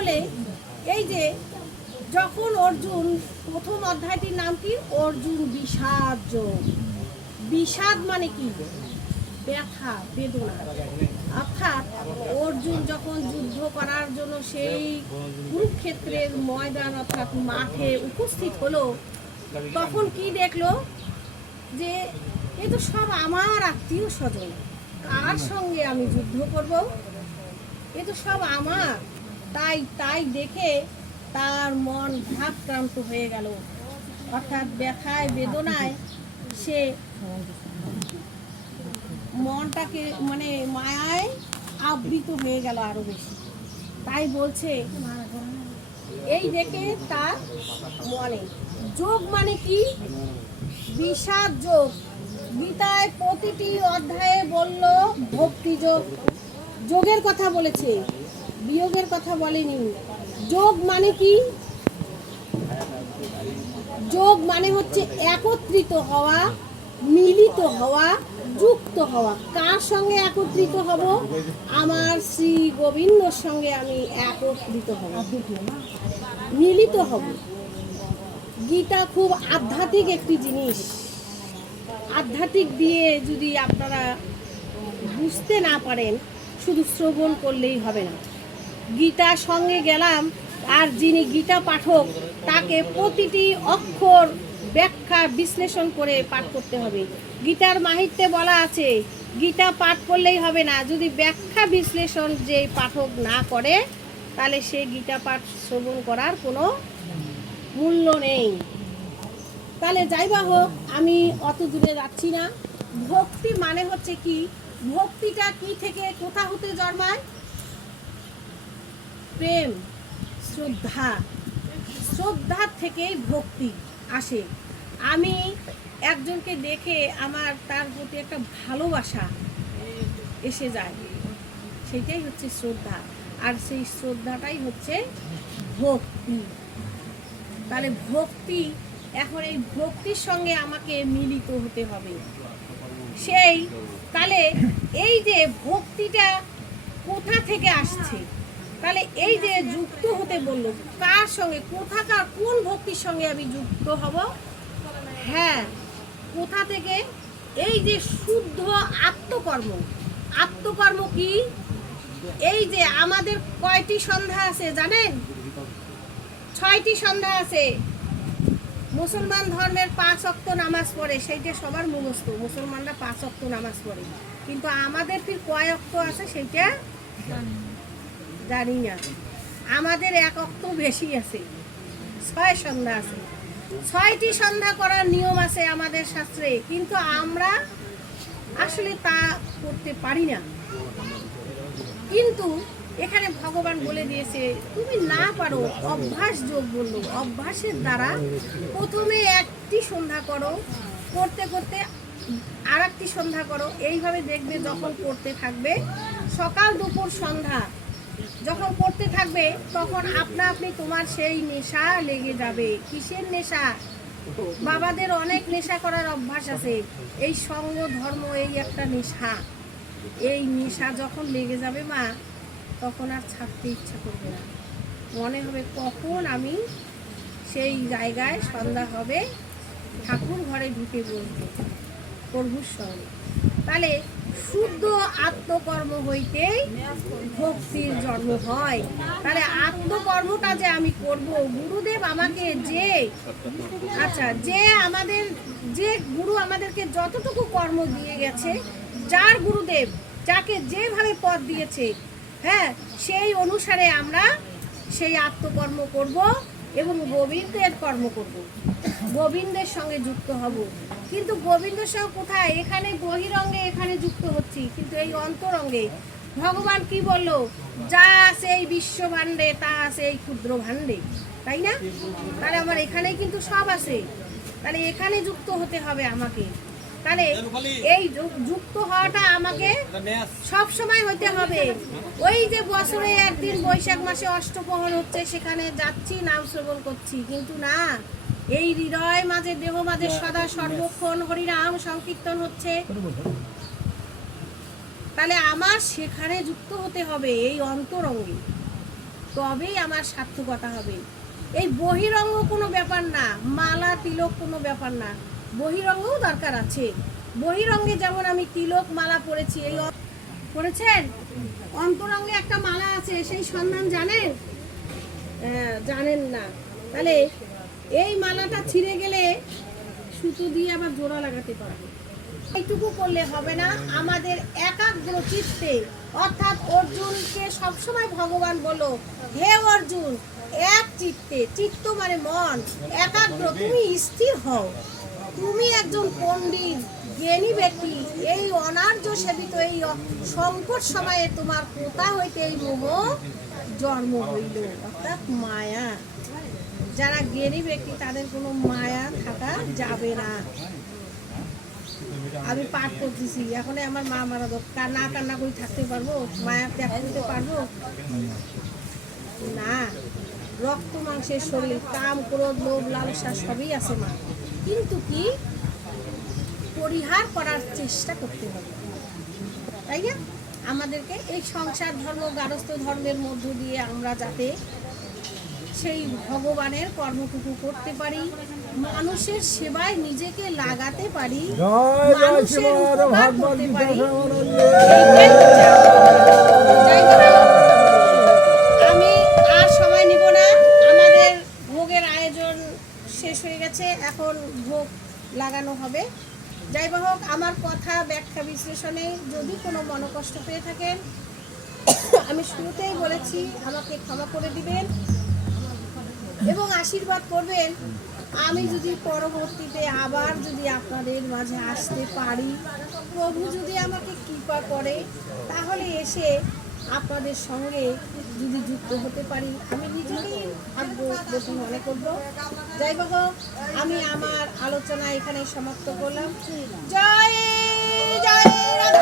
তাহলে এই যে যখন অর্জুন, প্রথম অধ্যায়টির নাম কি? অর্জুন বিষাদ যোগ। বিষাদ মানে কি? ব্যথা, বেদনা। অর্থাৎ অর্জুন যখন যুদ্ধ করার জন্য সেই কুরুক্ষেত্রের ময়দান অর্থাৎ মাঠে উপস্থিত হলো, তখন কি দেখলো? যে এ তো সব আমার আত্মীয় স্বজন, কার সঙ্গে আমি যুদ্ধ করব? এ তো সব আমার। তাই দেখে তার মন ভাবক্রান্ত হয়ে গেল, অর্থাৎ ব্যথায় বেদনায় সে মনটাকে মানে মায়ায় আবৃত হয়ে গেল আরো বেশি। তাই বলছে, এই দেখে তার মনে যোগ মানে কি? বিষাদ যোগ। গীতায় প্রতিটি অধ্যায়ে বলল ভক্তি যোগ, যোগের কথা বলেছে, বিয়োগের কথা বলেনি। যোগ মানে কি? যোগ মানে হচ্ছে একত্রিত হওয়া, মিলিত হওয়া, যুক্ত হওয়া। কার সঙ্গে একত্রিত হব? আমার শ্রী গোবিন্দর সঙ্গে আমি একত্রিত হব, মিলিত হব। গীতা খুব আধ্যাত্মিক একটি জিনিস। আধ্যাত্মিক দিয়ে যদি আপনারা বুঝতে না পারেন, শুধু শ্রবণ করলেই হবে না। গীতার সঙ্গে গেলাম, আর যিনি গীতা পাঠক তাকে প্রতিটি অক্ষর ব্যাখ্যা বিশ্লেষণ করে পাঠ করতে হবে। গীতার মাহিত্যে বলা আছে, গীতা পাঠ করলেই হবে না, যদি ব্যাখ্যা বিশ্লেষণ যে পাঠক না করে, তাহলে সে গীতা পাঠ শ্রবণ করার কোনো মূল্য নেই। তাহলে যাই বা হোক, আমি অত দূরে যাচ্ছি না। ভক্তি মানে হচ্ছে কি? ভক্তিটা কি থেকে, কোথা হতে জন্মায়? প্রেম, শ্রদ্ধা। শ্রদ্ধার থেকেই ভক্তি আসে। আমি একজনকে দেখে আমার তার প্রতি একটা ভালোবাসা এসে যায়, সেটাই হচ্ছে শ্রদ্ধা। আর সেই শ্রদ্ধাটাই হচ্ছে ভক্তি। তাহলে ভক্তি, এখন এই ভক্তির সঙ্গে আমাকে মিলিত হতে হবে। সেই তাহলে এই যে ভক্তিটা কোথা থেকে আসছে? তাহলে এই যে যুক্ত হতে বলল, কার সঙ্গে, কোথাকার, কোন ভক্তির সঙ্গে আমি যুক্ত হব? হ্যাঁ, কোথা থেকে? এই যে শুদ্ধ আত্মকর্ম। আত্মকর্ম কি? এই যে আমাদের কয়টি সন্ধ্যা আছে জানেন? 6টি সন্ধ্যা আছে। মুসলমান ধর্মের 5 ওয়াক্ত নামাজ পড়ে, সেইটা সবার মুখস্থ। মুসলমানরা 5 ওয়াক্ত নামাজ পড়ে, কিন্তু আমাদের ফির কয় ওয়াক্ত আছে সেইটা জানি না। আমাদের 1 ওয়াক্ত বেশি আছে, 6 সন্ধ্যা আছে। 6টি সন্ধ্যা করার নিয়ম আছে আমাদের শাস্ত্রে, কিন্তু আমরা আসলে তা করতে পারি না। কিন্তু এখানে ভগবান বলে দিয়েছে, তুমি না পারো, অভ্যাস যোগ বললো। অভ্যাসের দ্বারা প্রথমে একটি সন্ধ্যা করো, করতে করতে আর একটি সন্ধ্যা করো। এইভাবে দেখবে যখন করতে থাকবে, সকাল দুপুর সন্ধ্যা যখন করতে থাকবে, তখন আপনা আপনি তোমার সেই নেশা লেগে যাবে। কিসের নেশা? বাবাদের অনেক নেশা করার অভ্যাস আছে। এই সঙ্গ ধর্ম এই একটা নেশা। এই নেশা যখন লেগে যাবে মা, তখন আর ছাড়তে ইচ্ছা করবে না। মনে হবে কখন আমি সেই জায়গায় সন্ধ্যা হবে, ঠাকুর ঘরে ঢুকে বসবো প্রভুর সঙ্গে। তাহলে শুদ্ধ আত্মকর্ম হইতেই ভক্তির জন্ম হয়। তাহলে আত্মকর্মটা যে আমি করব, গুরুদেব আমাকে যে গুরু আমাদেরকে যতটুকু কর্ম দিয়ে গেছে, যার গুরুদেব যাকে যেভাবে পথ দিয়েছে, হ্যাঁ, সেই অনুসারে আমরা সেই আত্মকর্ম করব এবং গোবিন্দের কর্ম করব, গোবিন্দের সঙ্গে যুক্ত হব। কিন্তু গোবিন্দের সঙ্গে কোথায়? এখানে বহিরঙ্গে এখানে যুক্ত হচ্ছি, কিন্তু এই অন্তরঙ্গে ভগবান কি বলল? যা আছে এই বিশ্ব ভাণ্ডে, তা আছে এই ক্ষুদ্র ভাণ্ডে, তাই না? তাহলে আমার এখানেই কিন্তু সব আছে। তাহলে এখানে যুক্ত হতে হবে আমাকে। তাহলে এই যুক্ত হওয়াটা আমাকে সব সময় হতে হবে। ওই যে বছরে একদিন বৈশাখ মাসে অষ্টপ্রহর হচ্ছে, সেখানে যাচ্ছি, নাম শ্রবণ করছি, কিন্তু না, এই হৃদয় মাঝে, দেহ মাঝে সদা সর্বক্ষণ হরিনাম সংকীর্তন হচ্ছে। তাহলে আমার সেখানে যুক্ত হতে হবে, এই অন্তরঙ্গে। তবেই আমার সার্থকতা হবে। এই বহিরঙ্গ কোনো ব্যাপার না, মালা তিলক কোনো ব্যাপার না, বহিরঙ্গও দরকার আছে। বহিরঙ্গে যেমন আমি তিলক মালা পরেছি, এই পড়েছেন, অন্তরঙ্গে একটা মালা আছে, সেই সন্ধান জানেন? জানেন না? তাহলে এই মালাটা ছিঁড়ে গেলে সুতো দিয়ে আবার জোড়া লাগাতে পারবে। এইটুকু করলে হবে না, আমাদের একাগ্র চিত্তে, অর্থাৎ অর্জুনকে সবসময় ভগবান বলো, হে অর্জুন এক চিত্তে, চিত্ত মানে মন, একাগ্র, তুমি স্থির হও। তুমি একজন পণ্ডিত জ্ঞানী ব্যক্তি, এই অনার্য সেবিত এই সংকট সময়ে তোমার কোথা হইতে এই মোহ জন্ম হইল, অর্থাৎ মায়া। যারা জ্ঞানী ব্যক্তি তাদের কোনো মায়া থাকা যাবে না। আমি পাঠ করতেছি, এখন আমার মা মারা দরকার, না কান্না করে থাকতে পারবো? মায়া ত্যাগ করতে পারবো না। রক্ত মাংসের শরীর, কাম ক্রোধ লোভ লালসা সবই আছে মা, কিন্তু কি পরিহার করার চেষ্টা করতে হবে, তাই না? আমাদেরকে এই সংসার ধর্ম গারস্থ ধর্মের মধ্য দিয়ে আমরা যাতে সেই ভগবানের কর্মটুকু করতে পারি, মানুষের সেবায় নিজেকে লাগাতে পারি, মানুষের উপকার করতে পারি, আমি আর সময় নিব না, আমাদের ভোগের আয়োজন শেষ হয়ে গেছে, এখন ভোগ লাগানো হবে। যাই হোক, আমার কথা ব্যাখ্যা বিশ্লেষণে যদি কোনো মনোকষ্ট পেয়ে থাকেন, আমি শুরুতেই বলেছি, আমাকে ক্ষমা করে দিবেন এবং আশীর্বাদ করবেন। আমি যদি পরবর্তীতে আবার যদি আপনাদের মাঝে আসতে পারি, প্রভু যদি আমাকে কৃপা করে, তাহলে এসে আপনাদের সঙ্গে যদি যুক্ত হতে পারি, আমি নিজেকেই ভাগ্যবতী মনে করব। যাই হোক, আমি আমার আলোচনা এখানে সমাপ্ত করলাম। জয় জয় রাধা।